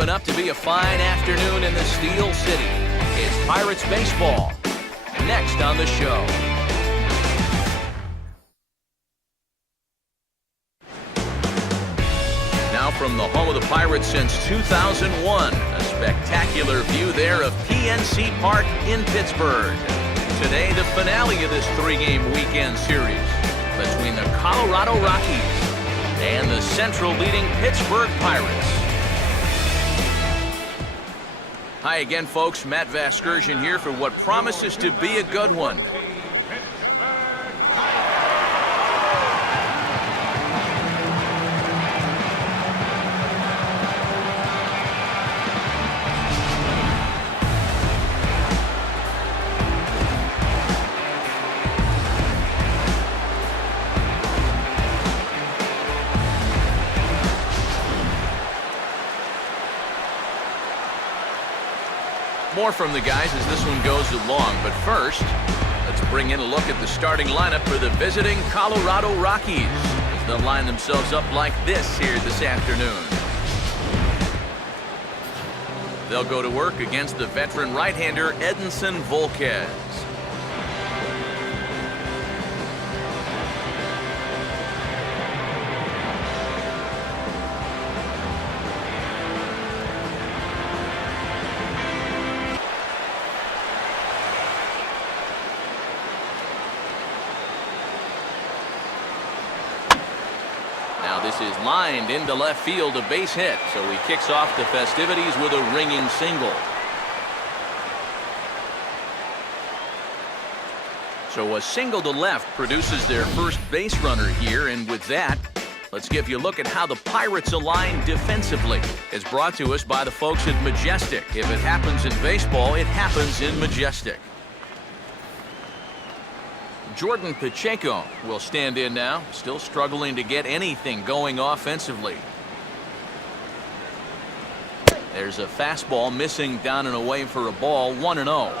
shaping up to be a fine afternoon in the Steel City. It's Pirates baseball. Next on the show. Now from the home of the Pirates since 2001, a spectacular view there of PNC Park in Pittsburgh. Today, the finale of this three-game weekend series between the Colorado Rockies and the Central-leading Pittsburgh Pirates. Hi again, folks. Matt Vasgersian here for what promises to be a good one. More from the guys as this one goes along, but first, let's bring in a look at the starting lineup for the visiting Colorado Rockies as they'll line themselves up like this here this afternoon. They'll go to work against the veteran right-hander Edinson Volquez. This is lined into left field, a base hit, so he kicks off the festivities with a ringing single. So a single to left produces their first base runner here, and with that, let's give you a look at how the Pirates align defensively. It's brought to us by the folks at Majestic. If it happens in baseball, it happens in Majestic. Jordan Pacheco will stand in now, still struggling to get anything going offensively. There's a fastball missing down and away for a ball, 1-0.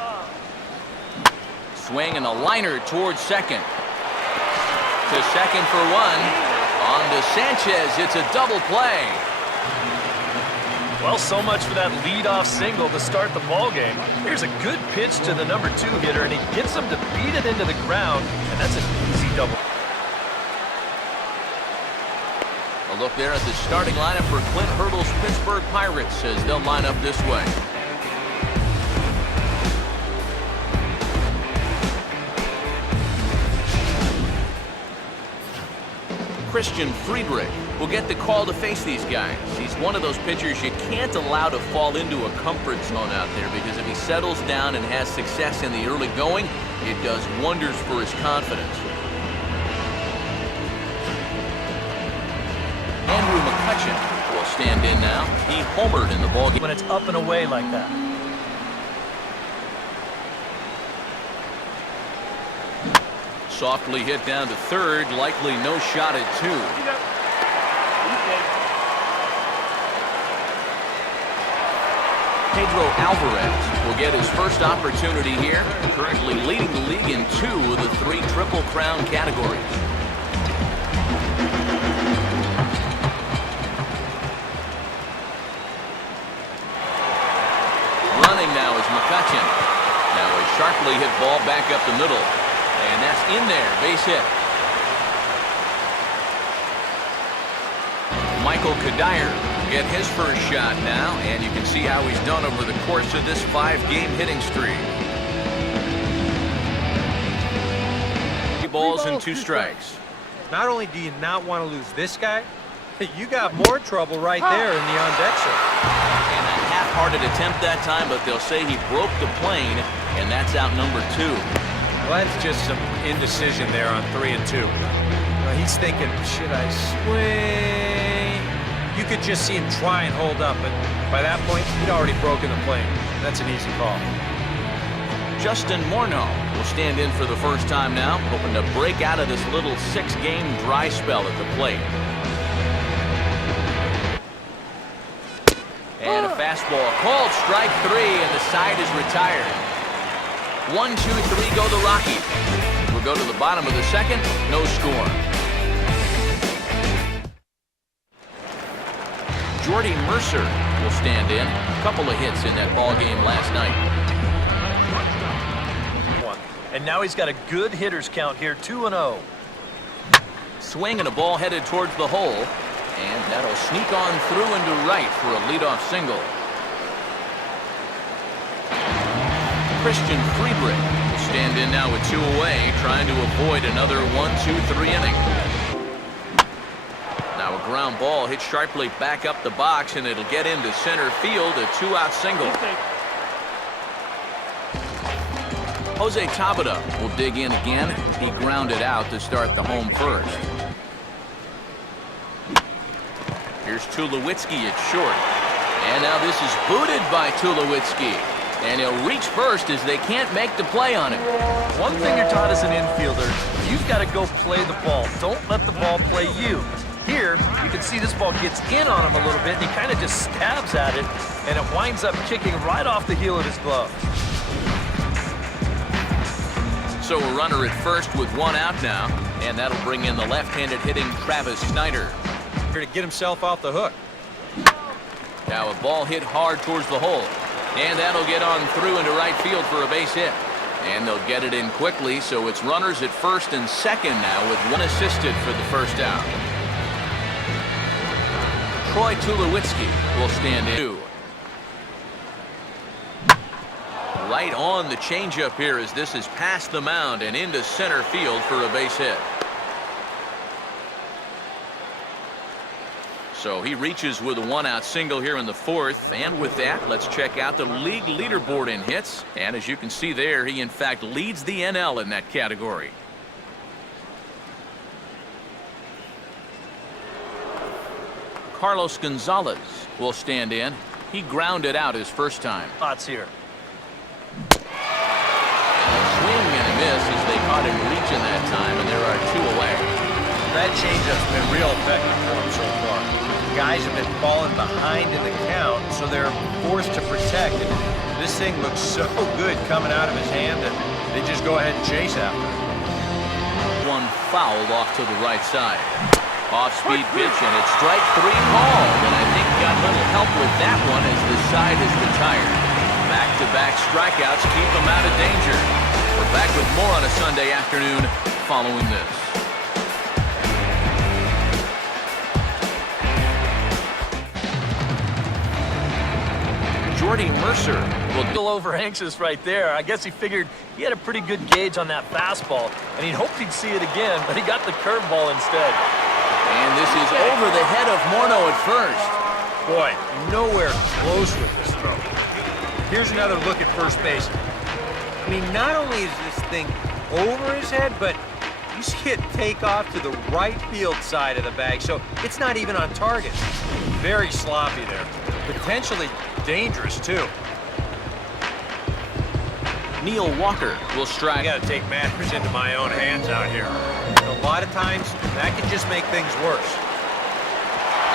Swing and a liner towards second. To second for one. On to Sanchez, it's a double play. Well, so much for that leadoff single to start the ball game. Here's a good pitch to the number 2 hitter, and he gets him to beat it into the ground, and that's an easy double. A look there at the starting lineup for Clint Hurdle's Pittsburgh Pirates as they'll line up this way. Christian Friedrich will get the call to face these guys. He's one of those pitchers you can't allow to fall into a comfort zone out there, because if he settles down and has success in the early going, it does wonders for his confidence. Andrew McCutcheon will stand in now. He homered in the ballgame. When it's up and away like that. Softly hit down to third, likely no shot at 2. Pedro Alvarez will get his first opportunity here, currently leading the league in 2 of the 3 Triple Crown categories. Running now is McCutcheon. Now a sharply hit ball back up the middle. And that's in there, base hit. Michael Kadire will get his first shot now, and you can see how he's done over the course of this 5-game hitting streak. 3 balls and 2 strikes. Not only do you not want to lose this guy, you got more trouble right there in the on-deck circle. And a half-hearted attempt that time, but they'll say he broke the plane, and that's out number 2. Well, that's just some indecision there on 3 and 2. He's thinking, should I swing? You could just see him try and hold up, but by that point, he'd already broken the plane. That's an easy call. Justin Morneau will stand in for the first time now, hoping to break out of this little 6-game dry spell at the plate. And a fastball called strike 3, and the side is retired. 1, 2, 3 go the Rockies. We'll go to the bottom of the second. No score. Jordy Mercer will stand in. A couple of hits in that ball game last night. And now he's got a good hitters count here, 2-0. Swing and a ball headed towards the hole. And that'll sneak on through into right for a leadoff single. Christian Friedrich will stand in now with 2 away, trying to avoid another 1-2-3 inning. Now a ground ball hit sharply back up the box, and it'll get into center field, a 2-out single. Jose Tabata will dig in again. He grounded out to start the home first. Here's Tulowitzki at short. And now this is booted by Tulowitzki. And he'll reach first as they can't make the play on him. One thing you're taught as an infielder, you've got to go play the ball. Don't let the ball play you. Here, you can see this ball gets in on him a little bit, and he kind of just stabs at it, and it winds up kicking right off the heel of his glove. So a runner at first with 1 out now, and that'll bring in the left-handed hitting Travis Snyder. Here to get himself off the hook. Now a ball hit hard towards the hole, and that'll get on through into right field for a base hit. And they'll get it in quickly, so it's runners at first and second now with 1 assisted for the first out. Troy Tulowitzki will stand in. Right on the changeup here as this is past the mound and into center field for a base hit. So he reaches with a 1-out single here in the 4th, and with that, let's check out the league leaderboard in hits. And as you can see there, he in fact leads the NL in that category. Carlos Gonzalez will stand in. He grounded out his first time. Spots here. Swing and a miss as they caught him reaching that time, and there are 2 away. That changeup's been real effective for him so far. Guys have been falling behind in the count, so they're forced to protect. And this thing looks so good coming out of his hand that they just go ahead and chase after it. One fouled off to the right side. Off-speed pitch, and it's strike 3 called, and I think got a little help with that one as the side is retired. Back-to-back strikeouts keep them out of danger. We're back with more on a Sunday afternoon following this. Jordy Mercer will A little over anxious right there. I guess he figured he had a pretty good gauge on that fastball, and he hoped he'd see it again, but he got the curveball instead. And this is over the head of Morneau at first. Boy, nowhere close with this throw. Here's another look at first base. I mean, not only is this thing over his head, but you see it take off to the right field side of the bag, so it's not even on target. Very sloppy there. Potentially dangerous, too. Neil Walker will strike. I got to take matters into my own hands out here. A lot of times, that can just make things worse.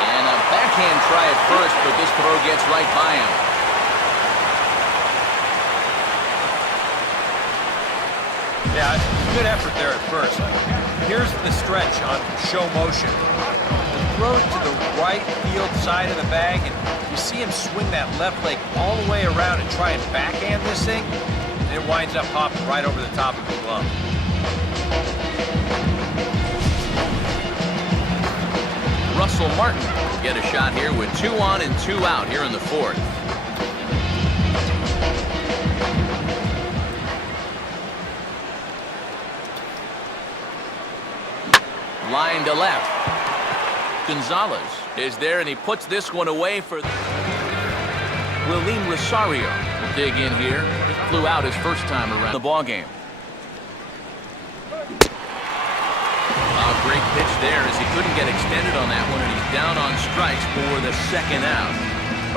And a backhand try at first, but this throw gets right by him. Yeah, good effort there at first. Here's the stretch on show motion. The throw to the right field side of the bag, and you see him swing that left leg all the way around and try and backhand this thing, and it winds up popping right over the top of the glove. Russell Martin will get a shot here with 2 on and 2 out here in the 4th. Line to left. Gonzalez is there, and he puts this one away for Willeen Rosario will dig in here. He flew out his first time around the ballgame. Great pitch there as he couldn't get extended on that one, and he's down on strikes for the 2nd out.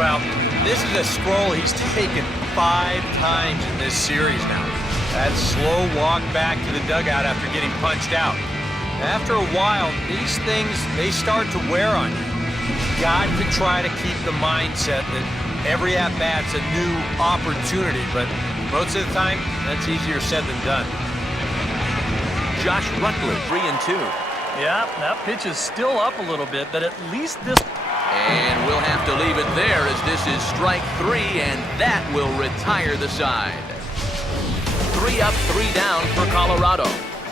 Well, this is a stroll he's taken 5 times in this series now. That slow walk back to the dugout after getting punched out. After a while, these things, they start to wear on you. You've got to try to keep the mindset that every at-bat's a new opportunity, but most of the time, that's easier said than done. Josh Rutledge, 3-2. Yeah, that pitch is still up a little bit, but at least this... And we'll have to leave it there as this is strike 3, and that will retire the side. 3 up, 3 down for Colorado.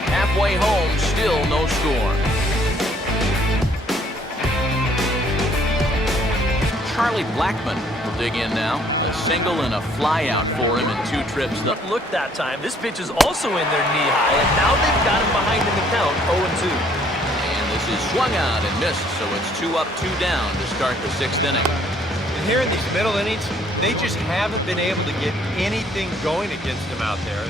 Halfway home, still no score. Charlie Blackmon will dig in now. A single and a fly out for him in 2 trips. Look that time. This pitch is also in their knee high, and now they've got him behind in the count, 0-2. And this is swung out and missed, so it's 2 up, 2 down to start the 6th inning. And here in these middle innings, they just haven't been able to get anything going against him out there.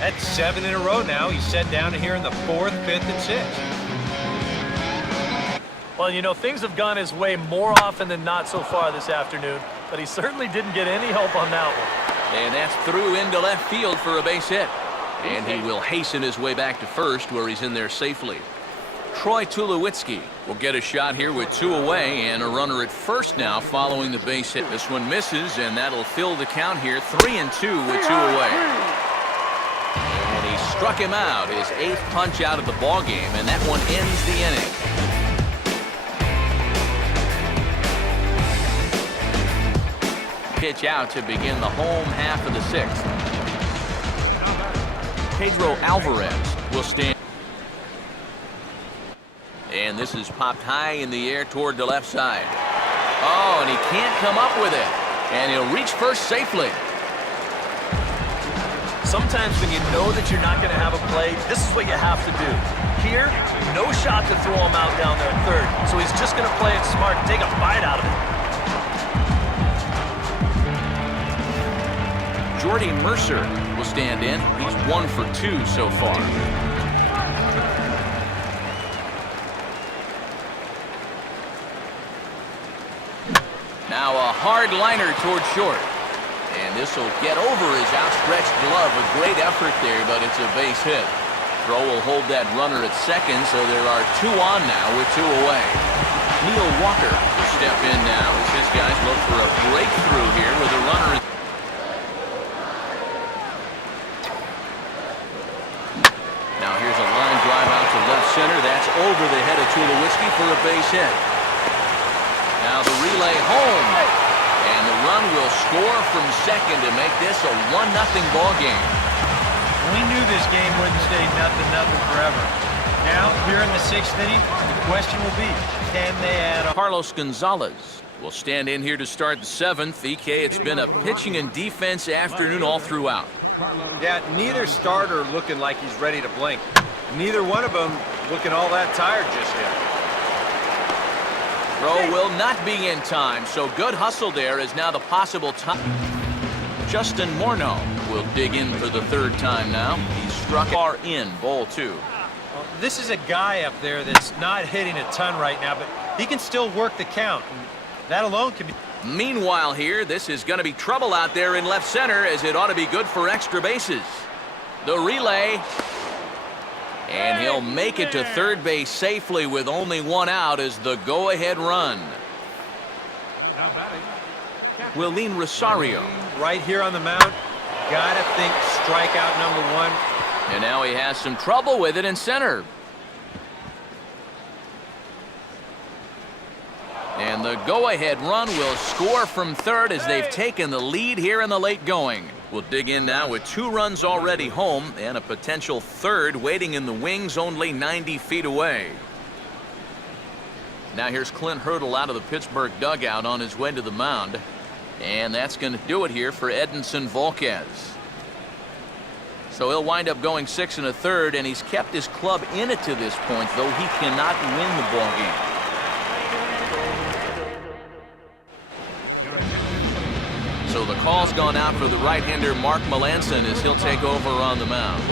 That's 7 in a row now. He's set down here in the 4th, 5th, and 6th. Well, you know, things have gone his way more often than not so far this afternoon, but he certainly didn't get any help on that one. And that's through into left field for a base hit. And he will hasten his way back to first, where he's in there safely. Troy Tulowitzki will get a shot here with 2 away, and a runner at first now following the base hit. This one misses, and that'll fill the count here. 3-2 with 2 away. And he struck him out, his 8th punch out of the ball game, and that one ends the inning. Pitch out to begin the home half of the 6th. Pedro Alvarez will stand. And this is popped high in the air toward the left side. Oh, and he can't come up with it. And he'll reach first safely. Sometimes when you know that you're not going to have a play, this is what you have to do. Here, no shot to throw him out down there at third, so he's just going to play it smart and take a bite out of it. Jordy Mercer will stand in. He's 1 for 2 so far. Now a hard liner toward short. And this will get over his outstretched glove. A great effort there, but it's a base hit. Throw will hold that runner at second, so there are 2 on now with 2 away. Neil Walker will step in now as his guys look for a breakthrough here with a runner. Now here's a line drive out to left center. That's over the head of Tulowitzki for a base hit. Now the relay home. And the run will score from second to make this a 1-0 ball game. We knew this game wouldn't stay 0-0 forever. Now, here in the 6th inning, the question will be, can they add on? Carlos Gonzalez will stand in here to start the 7th. EK, it's been a pitching and defense afternoon all throughout. Yeah, neither starter looking like he's ready to blink. Neither one of them looking all that tired just yet. Throw will not be in time, so good hustle there is now the possible time. Justin Morneau will dig in for the 3rd time now. He's struck far in, ball 2. Well, this is a guy up there that's not hitting a ton right now, but he can still work the count. And that alone can be. Meanwhile here, this is going to be trouble out there in left center, as it ought to be good for extra bases. The relay. And he'll make it to third base safely with only 1 out as the go-ahead run. Willeen Rosario. Right here on the mound, gotta think strikeout number 1. And now he has some trouble with it in center. And the go-ahead run will score from third as they've taken the lead here in the late going. We'll dig in now with 2 runs already home and a potential 3rd waiting in the wings only 90 feet away. Now here's Clint Hurdle out of the Pittsburgh dugout on his way to the mound. And that's going to do it here for Edinson Volquez. So he'll wind up going 6 1/3, and he's kept his club in it to this point, though he cannot win the ball game. So the call's gone out for the right-hander Mark Melancon as he'll take over on the mound.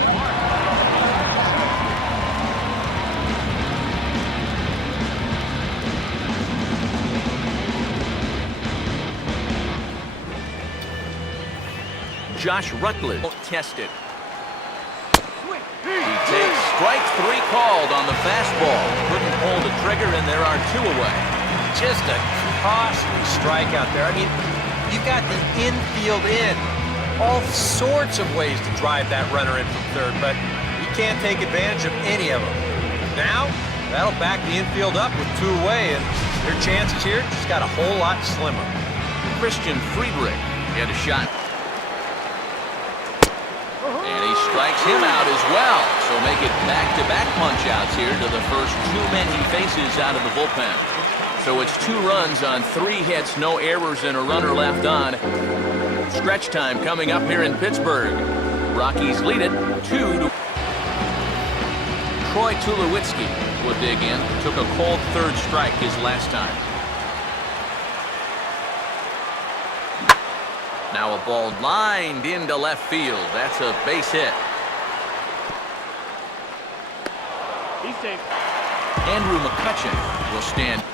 Josh Rutledge tested. He takes strike 3 called on the fastball. Couldn't pull the trigger, and there are 2 away. Just a costly strikeout there. I mean, you've got the infield in. All sorts of ways to drive that runner in from third, but you can't take advantage of any of them. Now, that'll back the infield up with 2 away, and Their chances here just got a whole lot slimmer. Christian Friedrich get a shot. And he strikes him out as well. So make it back-to-back punch-outs here to the first two men he faces out of the bullpen. So it's 2 runs on 3 hits, no errors, and a runner left on. Stretch time coming up here in Pittsburgh. Rockies lead it 2-1. Troy Tulowitzki will dig in. Took a cold third strike his last time. Now a ball lined into left field. That's a base hit. He's safe. Andrew McCutchen will stand.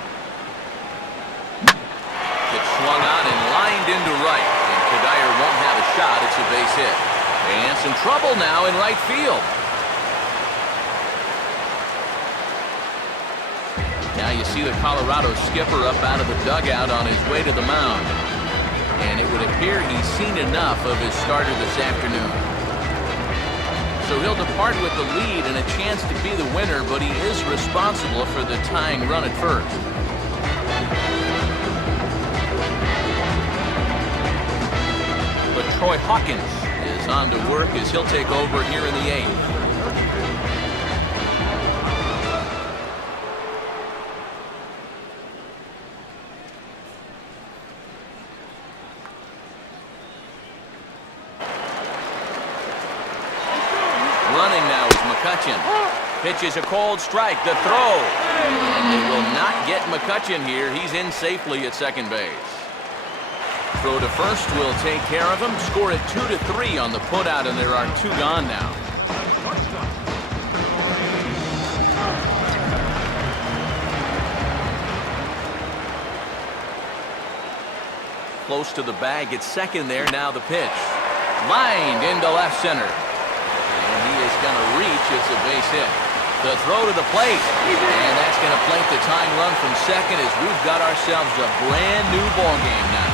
It's swung on and lined into right. And Kadire won't have a shot. It's a base hit. And some trouble now in right field. Now you see the Colorado skipper up out of the dugout on his way to the mound. And it would appear he's seen enough of his starter this afternoon. So he'll depart with the lead and a chance to be the winner, but he is responsible for the tying run at first. But Troy Hawkins is on to work as he'll take over here in the 8th. Running now is McCutchen. Pitches a cold strike. The throw. And they will not get McCutchen here. He's in safely at second base. Throw to first will take care of him. Score it 2-3 on the putout, and there are 2 gone now. Close to the bag at second there. Now the pitch. Lined into left center. Is going to reach. It's a base hit. The throw to the plate, and that's going to plate the tying run from second as we've got ourselves a brand new ball game now.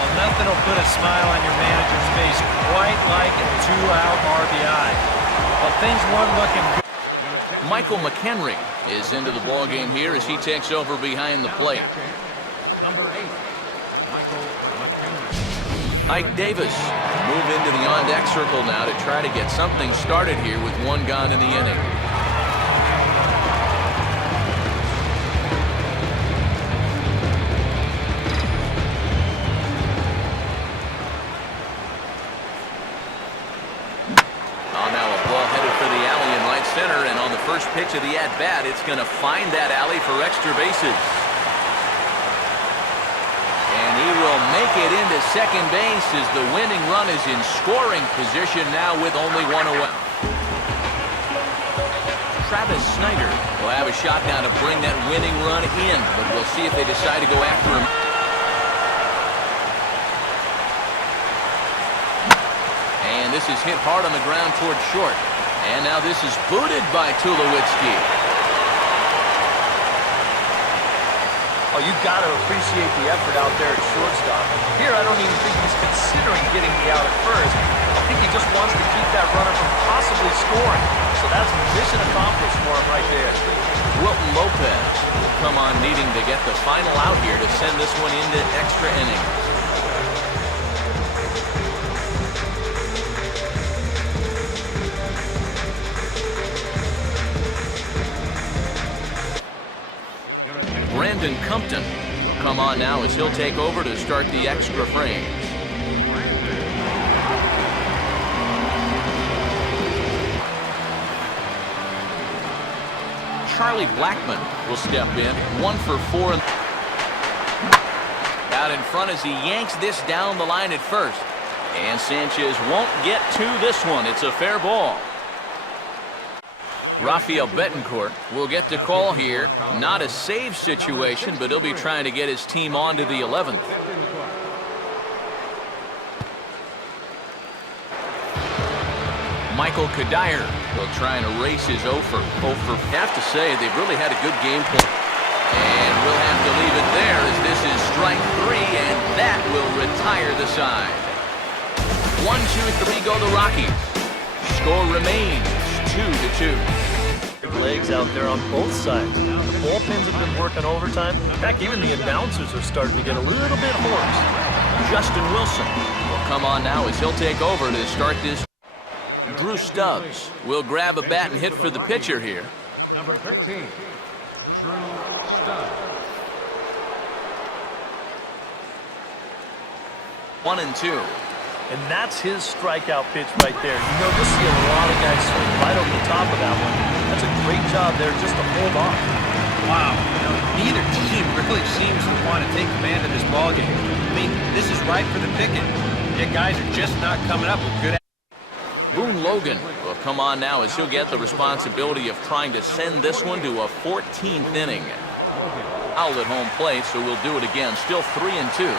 Well, nothing will put a smile on your manager's face quite like a 2-out RBI. But things weren't looking good. Michael McHenry is into the ball game here as he takes over behind the plate. Number 8, Michael McHenry. Ike Davis move into the on-deck circle now to try to get something started here with 1 gone in the inning. Oh, now a ball headed for the alley in right center, and on the first pitch of the at-bat, it's going to find that alley for extra bases. He will make it into second base as the winning run is in scoring position now with only 1 away. Travis Snyder will have a shot now to bring that winning run in, but we'll see if they decide to go after him. And this is hit hard on the ground toward short. And now this is booted by Tulowitzki. Oh, you've got to appreciate the effort out there at shortstop. Here, I don't even think he's considering getting the out at first. I think he just wants to keep that runner from possibly scoring. So that's mission accomplished for him right there. Wilton Lopez will come on needing to get the final out here to send this one into extra innings. Brandon Compton will come on now as he'll take over to start the extra frames. Charlie Blackmon will step in, 1 for 4. Out in front as he yanks this down the line at first. And Sanchez won't get to this one. It's a fair ball. Rafael Betancourt will get the call here. Not a save situation, but he'll be trying to get his team on to the 11th. Michael Kadire will try and erase his 0 for. I have to say, they've really had a good game plan. And we'll have to leave it there as this is strike 3, and that will retire the side. 1, 2, 3 go the Rockies. Score remains 2-2. Legs out there on both sides. bullpens have been working overtime. Heck, even the announcers are starting to get a little bit hoarse. Justin Wilson will come on now as he'll take over to start this. Drew Stubbs will grab a bat and hit for the pitcher here. Number 13, Drew Stubbs. 1-2. And that's his strikeout pitch right there. You know, you'll see a lot of guys swing right over the top of that one. That's a great job there just to hold off. Wow. You know, neither team really seems to want to take command of this ballgame. I mean, this is ripe for the picking. Yet guys are just not coming up with good. Boone Logan will come on now as he'll get the responsibility of trying to send this one to a 14th inning. Foul at home plate, so we'll do it again. Still 3-2.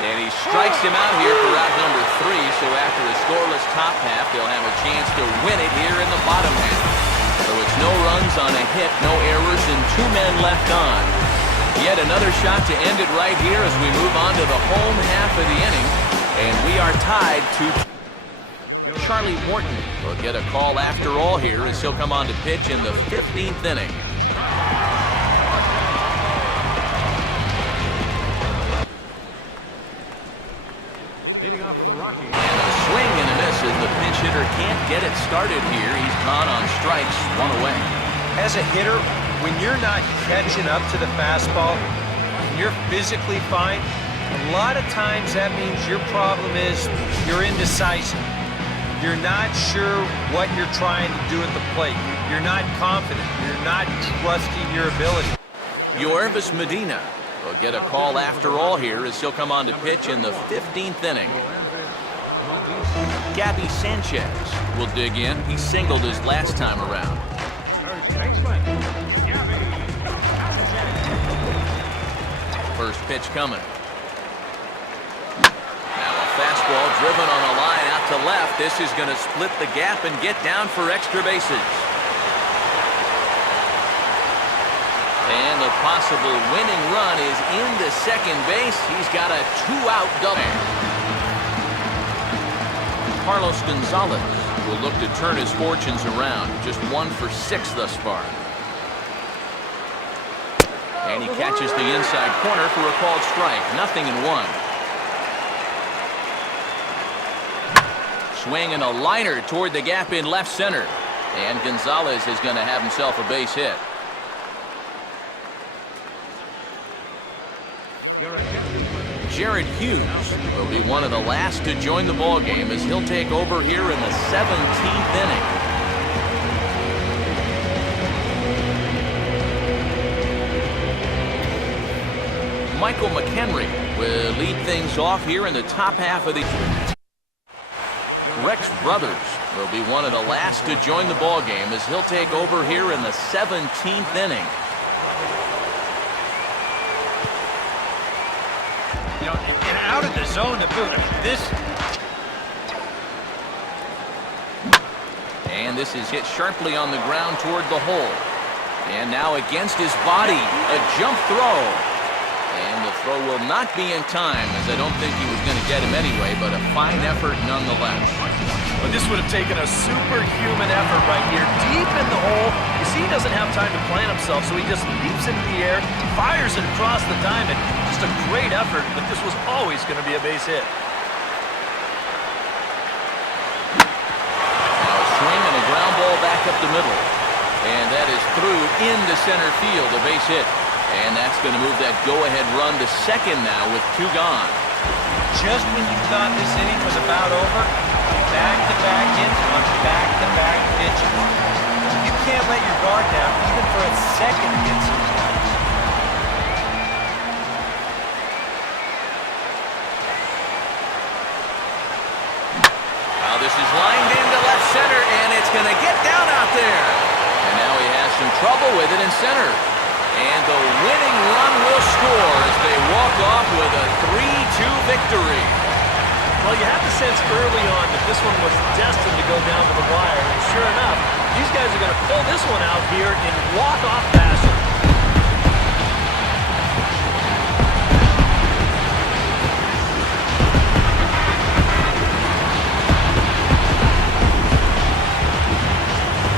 And he strikes him out here for out number 3, so after a scoreless top half, they'll have a chance to win it here in the bottom half. So it's no runs on a hit, no errors, and 2 men left on. Yet another shot to end it right here as we move on to the home half of the inning, and we are tied to. Charlie Morton will get a call after all here as he'll come on to pitch in the 15th inning. Leading off for the Rockies. And a swing and a miss as the pinch hitter can't get it started here. He's caught on strikes, 1 away. As a hitter, when you're not catching up to the fastball, and you're physically fine, a lot of times that means your problem is you're indecisive. You're not sure what you're trying to do at the plate. You're not confident. You're not trusting your ability. Yorvis Medina will get a call after all here as he'll come on to pitch in the 15th inning. Gabby Sanchez will dig in. He singled his last time around. First baseman, Gabby Sanchez. First pitch coming. Now a fastball driven on a line out to left. This is going to split the gap and get down for extra bases. And the possible winning run is into second base. He's got a 2-out double. Carlos Gonzalez will look to turn his fortunes around. Just 1 for 6 thus far. And he catches the inside corner for a called strike. 0-1. Swing and a liner toward the gap in left center. And Gonzalez is going to have himself a base hit. Jared Hughes will be one of the last to join the ball game as he'll take over here in the 17th inning. Michael McHenry will lead things off here in the top half of the. Rex Brothers will be one of the last to join the ball game as he'll take over here in the 17th inning. You know, and out of the zone to boot. I mean, this is hit sharply on the ground toward the hole. And now against his body, a jump throw. And the throw will not be in time, as I don't think he was going to get him anyway, but a fine effort nonetheless. But this would have taken a superhuman effort right here, deep in the hole. You see, he doesn't have time to plant himself, so he just leaps into the air, fires it across the diamond. Just a great effort, but this was always going to be a base hit. Now a swing and a ground ball back up the middle. And that is through into center field, a base hit. And that's going to move that go-ahead run to second now with 2 gone. just when you thought this inning was about over, back-to-back hits on back-to-back pitches. You can't let your guard down even for a second against these guys. Now this is lined into left center, and it's going to get down out there. And now he has some trouble with it in center. And the winning run will score as they walk off with a 3-2 victory. Well, you have to sense early on that this one was destined to go down to the wire. And sure enough, these guys are going to pull this one out here in walk-off fashion.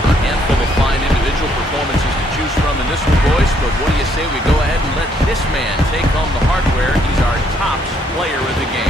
A handful of fine individual performances to choose from in this one, boys, but what do you say we go ahead and let this man take home the hardware? He's our top player of the game.